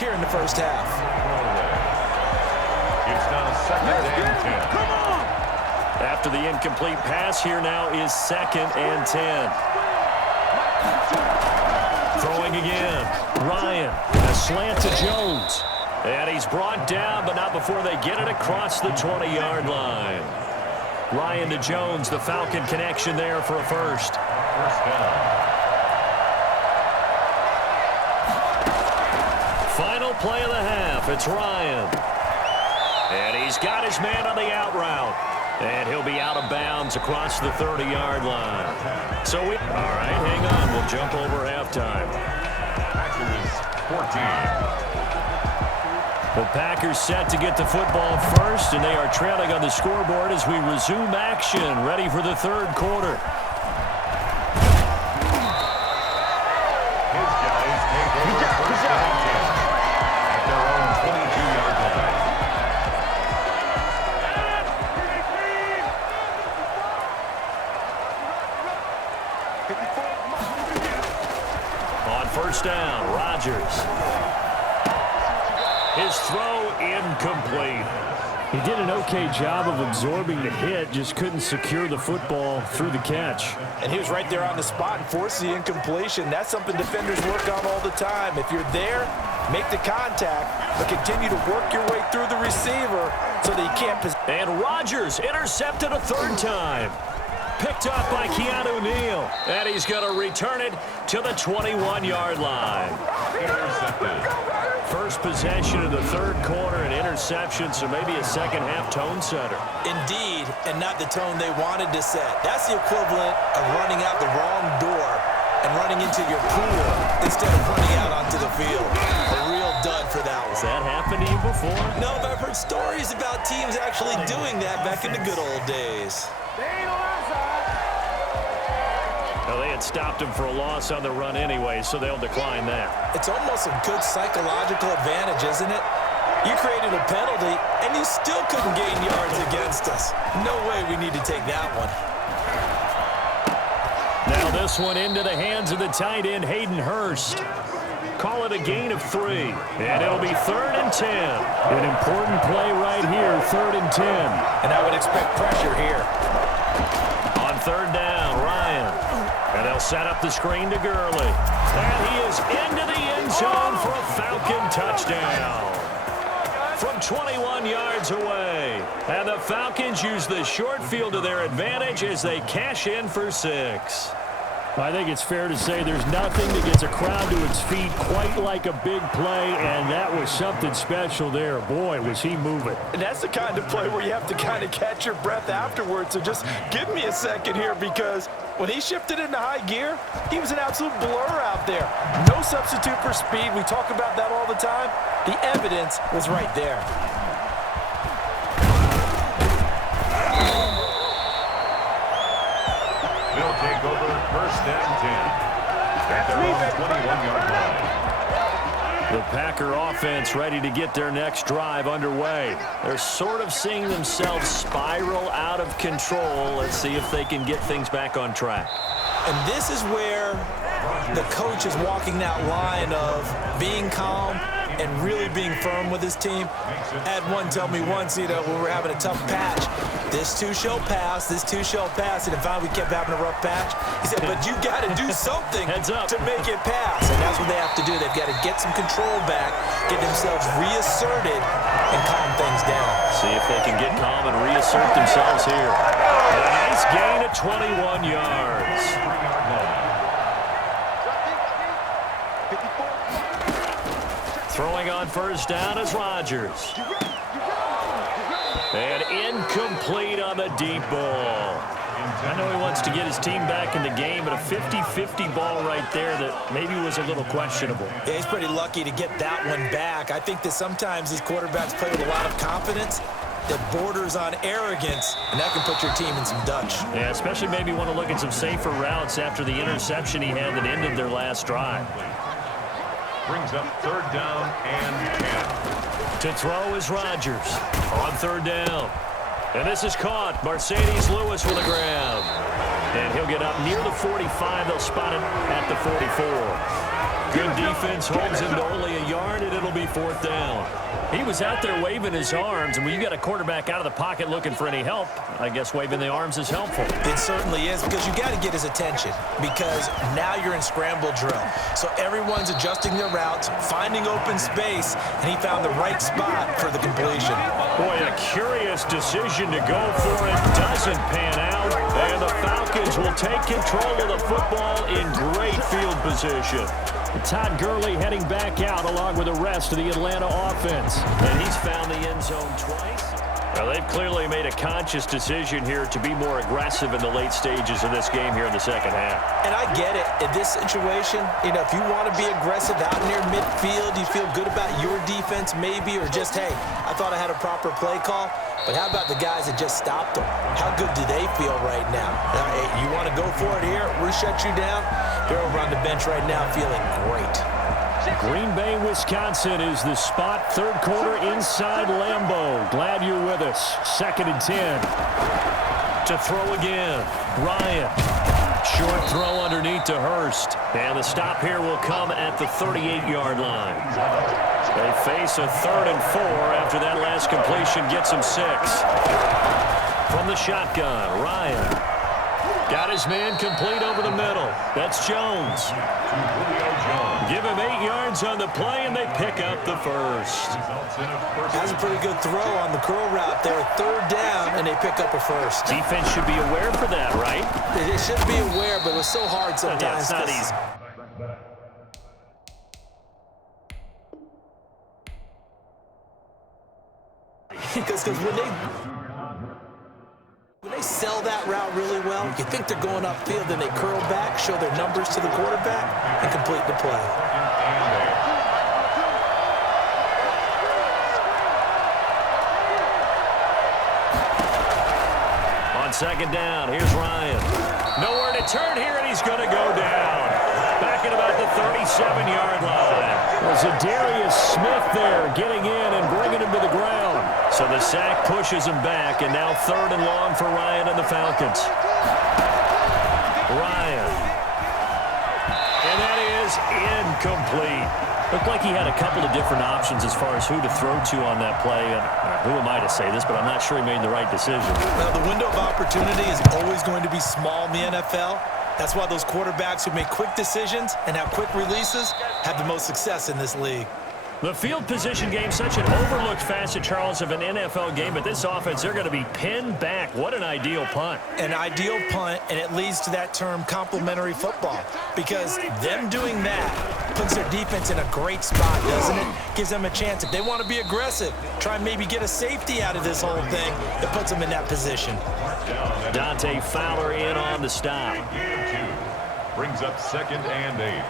here in the first half. It's now second and 10. Come on! After the incomplete pass, here now is second and 10. Throwing again. Ryan. A slant to Jones. And he's brought down, but not before they get it across the 20-yard line. Ryan to Jones, the Falcon connection there for a first. First down. Final play of the half. It's Ryan. And he's got his man on the out route. And he'll be out of bounds across the 30-yard line. So all right, hang on. We'll jump over halftime. Packers 14. The Packers set to get the football first, and they are trailing on the scoreboard as we resume action, ready for the third quarter. His guys take over first and 10 at their own 22-yard line. On first down, Rodgers. His throw incomplete. He did an okay job of absorbing the hit, just couldn't secure the football through the catch. And he was right there on the spot and forced the incompletion. That's something defenders work on all the time. If you're there, make the contact, but continue to work your way through the receiver so that he can't. And Rodgers intercepted a third time. Picked up by Keanu Neal. And he's going to return it to the 21-yard line. Intercepted. First possession of the third quarter, an interception, so maybe a second-half tone setter. Indeed, and not the tone they wanted to set. That's the equivalent of running out the wrong door and running into your pool instead of running out onto the field. A real dud for that one. Has that happened to you before? No, but I've heard stories about teams actually doing that back in the good old days. Well, they had stopped him for a loss on the run anyway, so they'll decline that. It's almost a good psychological advantage, isn't it? You created a penalty, and you still couldn't gain yards against us. No way we need to take that one. Now this one into the hands of the tight end, Hayden Hurst. Call it a gain of 3, and it'll be 3rd and 10. An important play right here, 3rd and 10. And I would expect pressure here. On third down, Ryan. And they'll set up the screen to Gurley. And he is into the end zone for a Falcon touchdown. From 21 yards away. And the Falcons use the short field to their advantage as they cash in for 6. I think it's fair to say there's nothing that gets a crowd to its feet quite like a big play, and that was something special there. Boy, was he moving. And that's the kind of play where you have to kind of catch your breath afterwards. So just give me a second here, because when he shifted into high gear, he was an absolute blur out there. No substitute for speed. We talk about that all the time. The evidence was right there. They'll take over first and 10 at their own 21-yard line. The Packer offense ready to get their next drive underway. They're sort of seeing themselves spiral out of control. Let's see if they can get things back on track. And this is where the coach is walking that line of being calm and really being firm with his team. I had one tell me once, when we were having a tough patch, this too shall pass, this too shall pass, and finally we kept having a rough patch. He said, but you got to do something to make it pass, and that's what they have to do. They've got to get some control back, get themselves reasserted, and calm things down. See if they can get calm and reassert themselves here. And a nice gain of 21 yards. Throwing on first down is Rodgers. And incomplete on the deep ball. I know he wants to get his team back in the game, but a 50-50 ball right there that maybe was a little questionable. Yeah, he's pretty lucky to get that one back. I think that sometimes these quarterbacks play with a lot of confidence that borders on arrogance, and that can put your team in some Dutch. Yeah, especially maybe want to look at some safer routes after the interception he had that ended their last drive. Brings up third down and 10. To throw is Rodgers on third down. And this is caught. Mercedes Lewis with a grab. And he'll get up near the 45. They'll spot it at the 44. Good defense holds him to only a yard, and it'll be 4th down. He was out there waving his arms, and when you got a quarterback out of the pocket looking for any help, I guess waving the arms is helpful. It certainly is, because you got to get his attention, because now you're in scramble drill. So everyone's adjusting their routes, finding open space, and he found the right spot for the completion. Boy, a curious decision to go for it. Doesn't pan out, and the Falcons will take control of the football in great field position. Todd Gurley heading back out along with the rest of the Atlanta offense. And he's found the end zone twice. Well, they've clearly made a conscious decision here to be more aggressive in the late stages of this game here in the second half. And I get it. In this situation, you know, if you want to be aggressive out near midfield, you feel good about your defense maybe, or just, hey, I thought I had a proper play call. But how about the guys that just stopped them? How good do they feel right now? Hey, you want to go for it here? We shut you down? They're over on the bench right now feeling great. Green Bay, Wisconsin is the spot. Third quarter inside Lambeau. Glad you're with us. 2nd and 10. To throw again. Bryant. Short throw underneath to Hurst. And the stop here will come at the 38-yard line. They face a 3rd and 4 after that last completion gets them 6. From the shotgun, Ryan. Got his man complete over the middle. That's Jones. Give him 8 yards on the play, and they pick up the first. That's a pretty good throw on the curl route there. 3rd down, and they pick up a first. Defense should be aware for that, right? They should be aware, but it was so hard sometimes. Yeah, it's not easy. Because when they sell that route really well, you think they're going upfield, then they curl back, show their numbers to the quarterback, and complete the play. On 2nd down, here's Ryan. Nowhere to turn here, and he's going to go down. Back at about the 37-yard line. Was it Darius Smith there getting in and bringing him to the ground? So the sack pushes him back, and now 3rd and long for Ryan and the Falcons. Ryan. And that is incomplete. Looked like he had a couple of different options as far as who to throw to on that play. And who am I to say this, but I'm not sure he made the right decision. Well, the window of opportunity is always going to be small in the NFL. That's why those quarterbacks who make quick decisions and have quick releases have the most success in this league. The field position game, such an overlooked facet, Charles, of an NFL game. But this offense, they're going to be pinned back. What an ideal punt. An ideal punt, and it leads to that term complementary football. Because them doing that puts their defense in a great spot, doesn't it? Gives them a chance. If they want to be aggressive, try and maybe get a safety out of this whole thing, it puts them in that position. Dante Fowler in on the stop. Brings up 2nd and 8.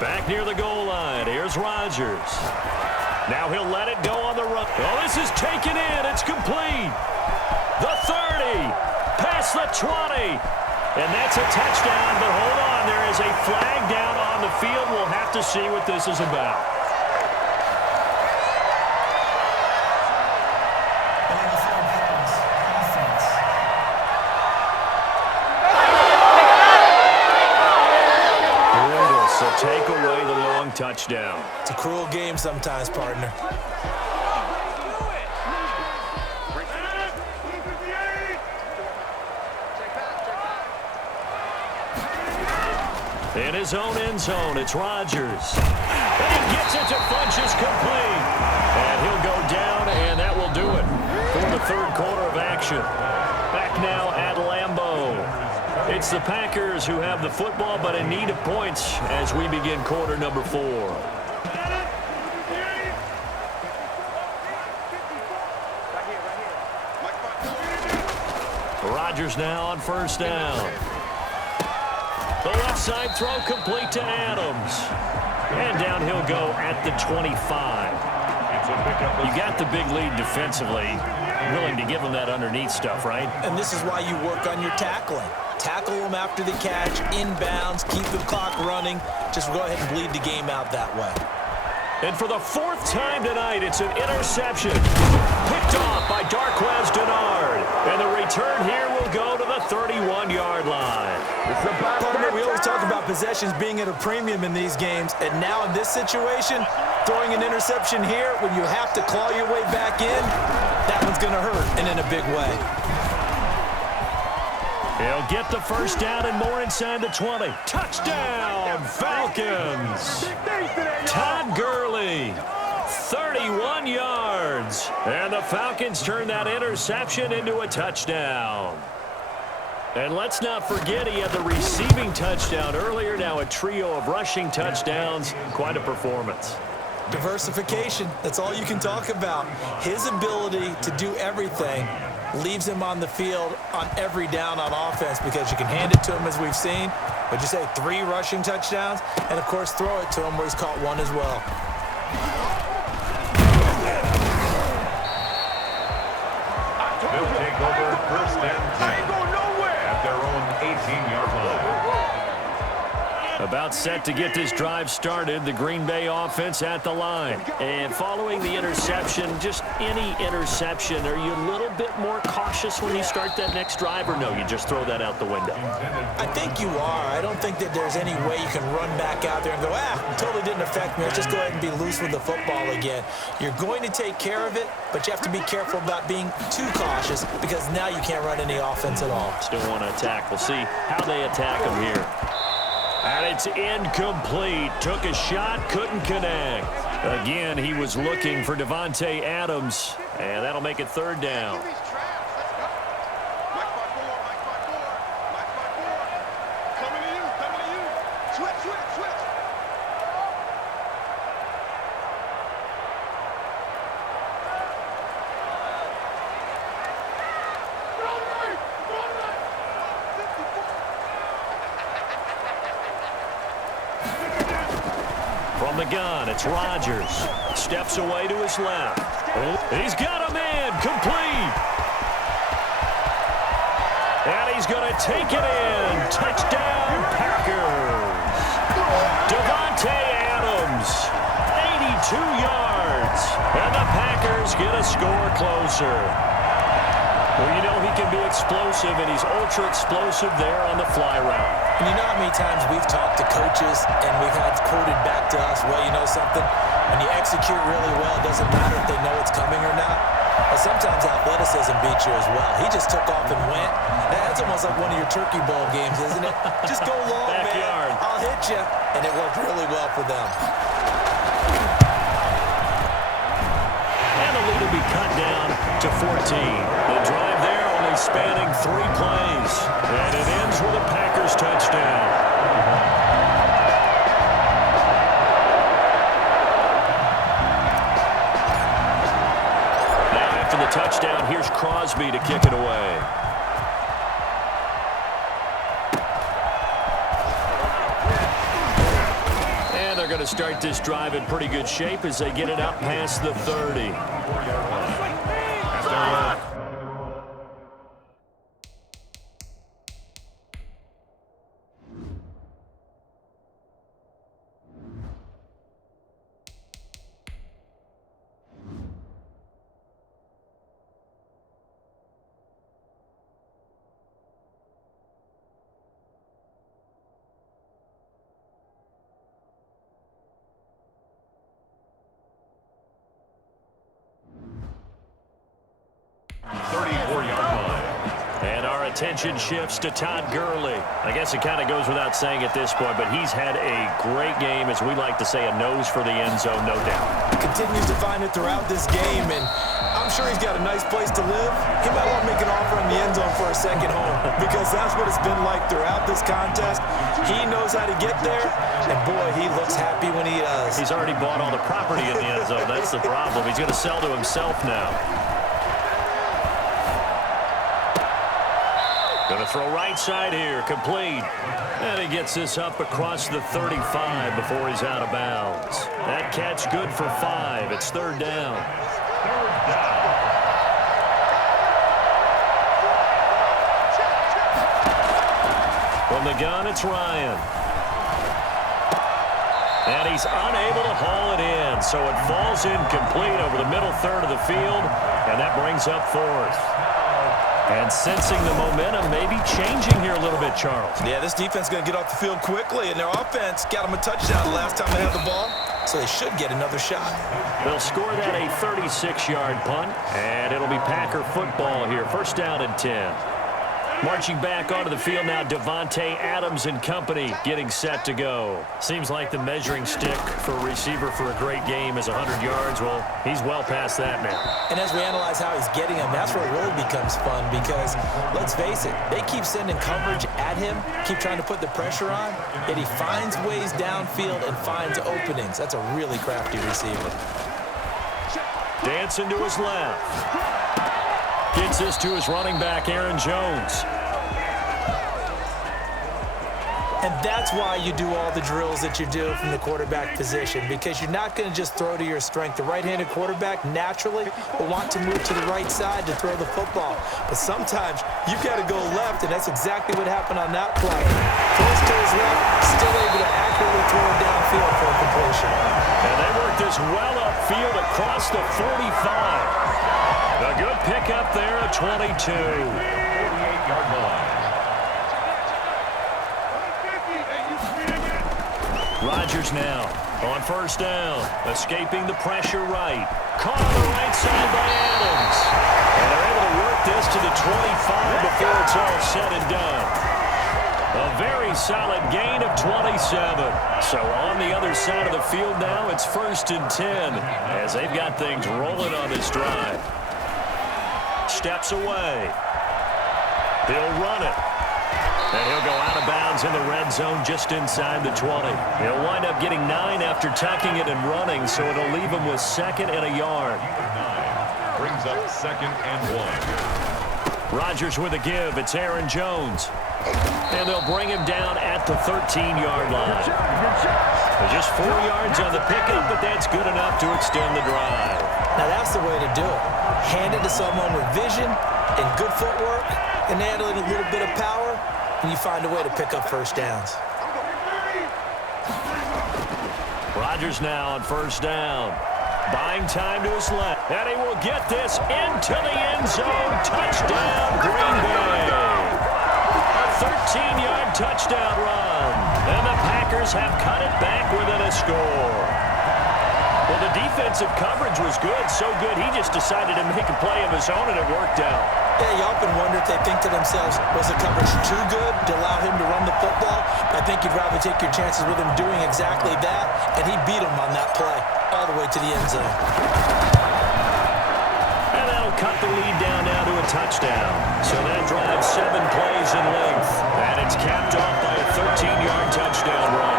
Back near the goal line, here's Rodgers. Now he'll let it go on the run. Oh, this is taken in. It's complete. The 30, past the 20. And that's a touchdown, but hold on. There is a flag down on the field. We'll have to see what this is about. Take away the long touchdown. It's a cruel game sometimes, partner. In his own end zone, it's Rodgers. And he gets it to Funchess complete. And he'll go down, and that will do it for the 3rd quarter of action. Back now at Lambeau. It's the Packers who have the football, but in need of points as we begin quarter number 4. Rodgers now on 1st down. The left side throw complete to Adams. And down he'll go at the 25. You got the big lead defensively. Willing to give him that underneath stuff, right? And this is why you work on your tackling. Tackle them after the catch, inbounds, keep the clock running. Just go ahead and bleed the game out that way. And for the 4th time tonight, it's an interception. Picked off by Darquez Dennard. And the return here will go to the 31-yard line. Partner, we always talk about possessions being at a premium in these games. And now in this situation, throwing an interception here when you have to claw your way back in, that one's going to hurt, and in a big way. He'll get the first down and more inside the 20. Touchdown, Falcons. Todd Gurley, 31 yards. And the Falcons turn that interception into a touchdown. And let's not forget he had the receiving touchdown earlier. Now a trio of rushing touchdowns. Quite a performance. Diversification, that's all you can talk about. His ability to do everything leaves him on the field on every down on offense because you can hand it to him as we've seen. Would you say 3 rushing touchdowns? And, of course, throw it to him where he's caught 1 as well. They'll take over first and 10 at their own 18-yard line. About set to get this drive started, the Green Bay offense at the line. And following the interception, just any interception, are you a little bit more cautious when you start that next drive, or no, you just throw that out the window? I think you are. I don't think that there's any way you can run back out there and go, it totally didn't affect me. Let's just go ahead and be loose with the football again. You're going to take care of it, but you have to be careful about being too cautious because now you can't run any offense at all. Still want to attack. We'll see how they attack him here. And it's incomplete. Took a shot, couldn't connect. Again, he was looking for Devontae Adams, and that'll make it 3rd down. From the gun, it's Rodgers. Steps away to his left. He's got a man, complete. And he's going to take it in. Touchdown, Packers. Devontae Adams, 82 yards. And the Packers get a score closer. Well, you know he can be explosive, and he's ultra-explosive there on the fly route. And you know how many times we've talked to coaches and we've had quoted back to us, well, you know something? When you execute really well, it doesn't matter if they know it's coming or not. But sometimes athleticism beats you as well. He just took off and went. That's almost like one of your Turkey Bowl games, isn't it? Just go long, Backyard. man. I'll hit you. And it worked really well for them. And the lead will be cut down to 14. The drive there only spanning 3 plays. And it ends with a Packers touchdown. Now after the touchdown, here's Crosby to kick it away. And they're going to start this drive in pretty good shape as they get it up past the 30. Attention shifts to Todd Gurley. I guess it kind of goes without saying at this point, but he's had a great game, as we like to say, a nose for the end zone, no doubt. Continues to find it throughout this game, and I'm sure he's got a nice place to live. He might want to make an offer in the end zone for a second home because that's what it's been like throughout this contest. He knows how to get there, and boy, he looks happy when he does. He's already bought all the property in the end zone. That's the problem. He's going to sell to himself now. Going to throw right side here, complete. And he gets this up across the 35 before he's out of bounds. That catch good for 5. It's 3rd down. From the gun, it's Ryan. And he's unable to haul it in. and so it falls incomplete over the middle third of the field, and that brings up fourth. And sensing the momentum maybe changing here a little bit, Charles. Yeah, this defense is going to get off the field quickly, and their offense got them a touchdown the last time they had the ball, so they should get another shot. They'll score that a 36-yard punt, and it'll be Packer football here. First down and 10. Marching back onto the field now, Devontae Adams and company getting set to go. Seems like the measuring stick for a receiver for a great game is 100 yards. Well, he's well past that now. And as we analyze how he's getting them, that's where it really becomes fun because, let's face it, they keep sending coverage at him, keep trying to put the pressure on, yet he finds ways downfield and finds openings. That's a really crafty receiver. Dancing to his left. Gets this to his running back, Aaron Jones. And that's why you do all the drills that you do from the quarterback position, because you're not going to just throw to your strength. The right-handed quarterback naturally will want to move to the right side to throw the football. But sometimes you've got to go left, and that's exactly what happened on that play. Close to his left, still able to accurately throw it downfield for a completion. And they work this well upfield across the 45. A good pickup there at 22. 48-yard line. Rodgers now on first down, escaping the pressure right. Caught on the right side by Adams. And they're able to work this to the 25 before it's all said and done. A very solid gain of 27. So on the other side of the field now, it's first and 10 as they've got things rolling on this drive. Steps away. He'll run it. And he'll go out of bounds in the red zone just inside the 20. He'll wind up getting 9 after tucking it and running, so it'll leave him with second and a yard. 9 brings up second and 1. Rodgers with a give. It's Aaron Jones. And they'll bring him down at the 13-yard line. Just 4 yards on the pickup, but that's good enough to extend the drive. Now that's the way to do it. Hand it to someone with vision and good footwork and add a little bit of power, and you find a way to pick up first downs. Rodgers now on first down. Buying time to his left. And he will get this into the end zone. Touchdown, Green Bay. A 13-yard touchdown run. And the Packers have cut it back within a score. Well, the defensive coverage was good, so good he just decided to make a play of his own, and it worked out. Yeah, you often wonder if they think to themselves, was the coverage too good to allow him to run the football? I think you'd rather take your chances with him doing exactly that, and he beat him on that play all the way to the end zone. And that'll cut the lead down now to a touchdown. So that drives 7 plays in length, and it's capped off by a 13-yard touchdown run.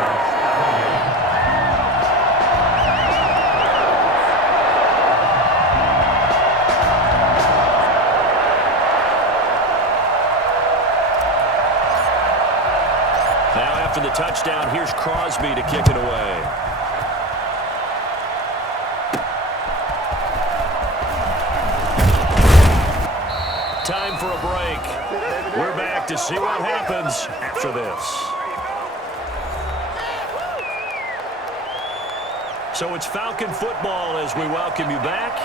After the touchdown, here's Crosby to kick it away. Time for a break. We're back to see what happens after this. So it's Falcon football as we welcome you back.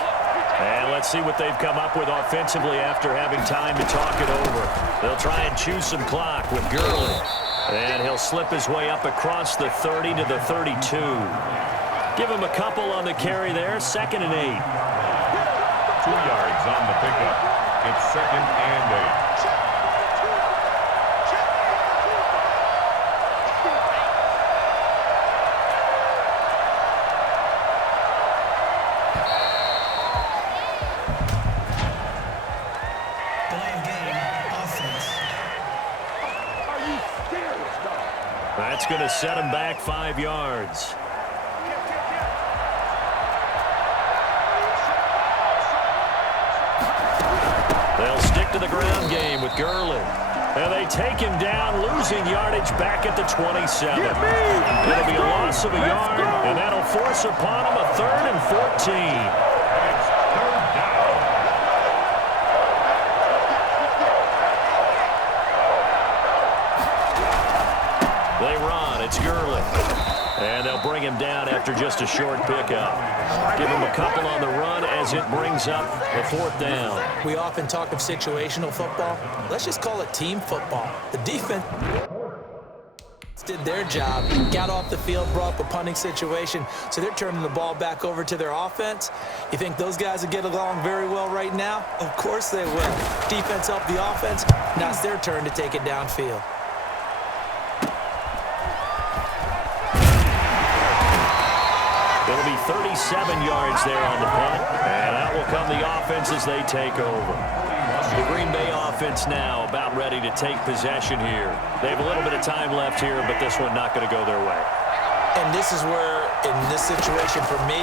And let's see what they've come up with offensively after having time to talk it over. They'll try and chew some clock with Gurley. And he'll slip his way up across the 30 to the 32. Give him a couple on the carry there. 2nd and 8. 2 yards on the pickup. It's 2nd and 8. That's going to set him back 5 yards. They'll stick to the ground game with Gurley. And they take him down, losing yardage back at the 27. It'll be a loss of a yard, and that'll force upon him a 3rd and 14. They run. It's Gurley. And they'll bring him down after just a short pickup. Give him a couple on the run as it brings up the 4th down. We often talk of situational football. Let's just call it team football. The defense did their job, got off the field, brought up a punting situation, so they're turning the ball back over to their offense. You think those guys will get along very well right now? Of course they will. Defense helped the offense. Now it's their turn to take it downfield. It'll be 37 yards there on the punt, and out will come the offense as they take over. The Green Bay offense now about ready to take possession here. They have a little bit of time left here, but this one not going to go their way. And this is where, in this situation for me,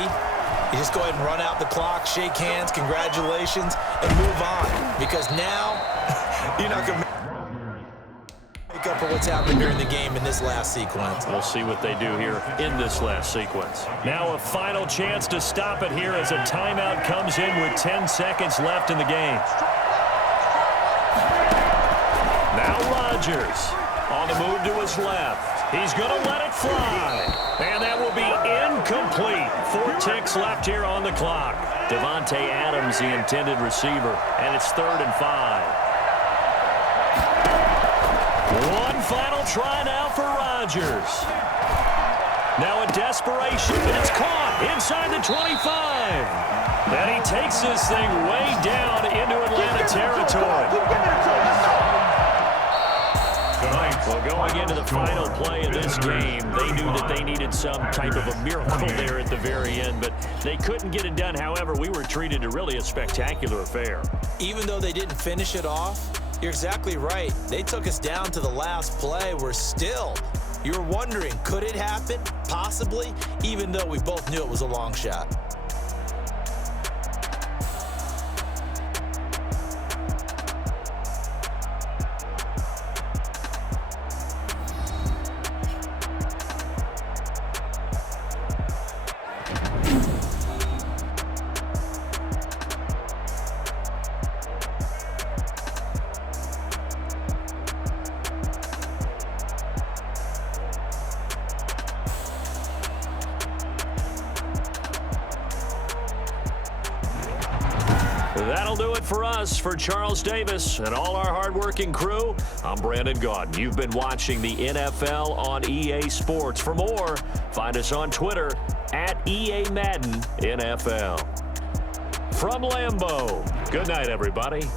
you just go ahead and run out the clock, shake hands, congratulations, and move on. Because now, you're not going to make up for what's happened during the game in this last sequence. We'll see what they do here in this last sequence. Now a final chance to stop it here as a timeout comes in with 10 seconds left in the game. Now Rodgers on the move to his left. He's going to let it fly. And that will be incomplete. 4 ticks left here on the clock. Devontae Adams, the intended receiver. And it's 3rd and 5. One final try now for Rodgers. Now a desperation. And it's caught inside the 25. And he takes this thing way down into Atlanta territory. Well, going into the final play of this game, they knew that they needed some type of a miracle there at the very end, but they couldn't get it done. However, we were treated to really a spectacular affair. Even though they didn't finish it off, you're exactly right. They took us down to the last play. We're still, you're wondering, could it happen? Possibly, even though we both knew it was a long shot. That'll do it for us. For Charles Davis and all our hardworking crew, I'm Brandon Gaudin. You've been watching the NFL on EA Sports. For more, find us on Twitter at EA Madden NFL. From Lambeau, good night, everybody.